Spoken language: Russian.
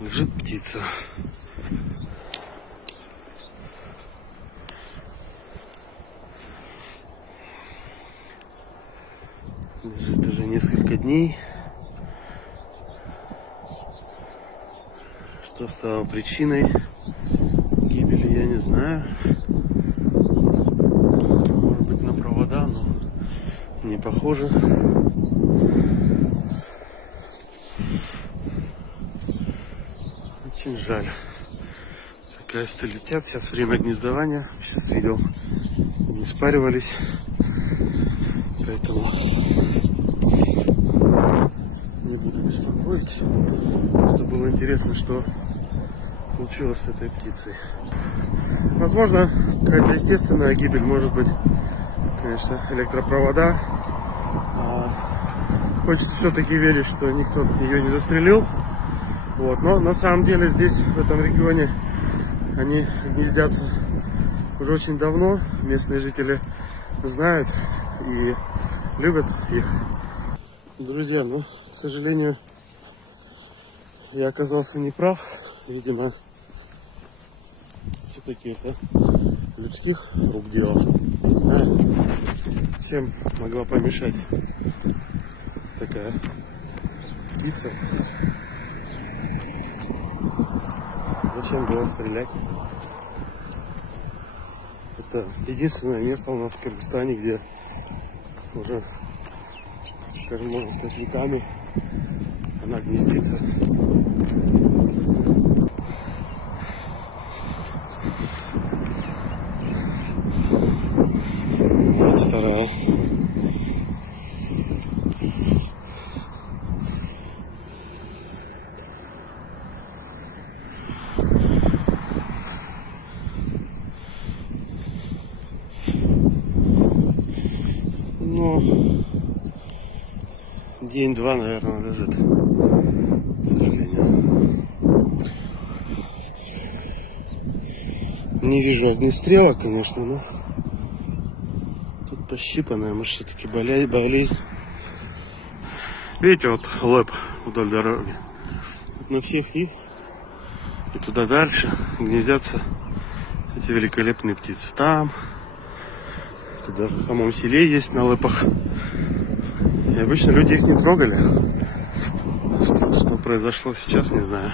Лежит птица. Лежит уже несколько дней. Что стало причиной гибели, я не знаю. Может быть, на провода, но не похоже. Очень жаль. Такая-то летят. Сейчас время гнездования. Сейчас видел, не спаривались. Поэтому не буду беспокоить. Просто было интересно, что случилось с этой птицей. Возможно, какая-то естественная гибель, может быть, конечно, электропровода. Хочется все-таки верить, что никто ее не застрелил. Вот. Но на самом деле здесь, в этом регионе, они гнездятся уже очень давно. Местные жители знают и любят их. Друзья, ну, к сожалению, я оказался неправ. Видимо, все-таки это людских рук дело. Не знаю, чем могла помешать такая птица. Зачем было стрелять? Это единственное место у нас в Кыргызстане, где уже, скажем, можно сказать, веками она гнездится. Вот вторая. Ну, день-два, наверное, лежит, к сожалению. Не вижу огнестрела, конечно, но тут пощипанная, может, все-таки болезнь. Видите, вот лэп вдоль дороги. Вот на всех них и туда дальше гнездятся эти великолепные птицы. Там, даже в самом селе есть на лэпах. И обычно люди их не трогали. Что произошло сейчас, не знаю.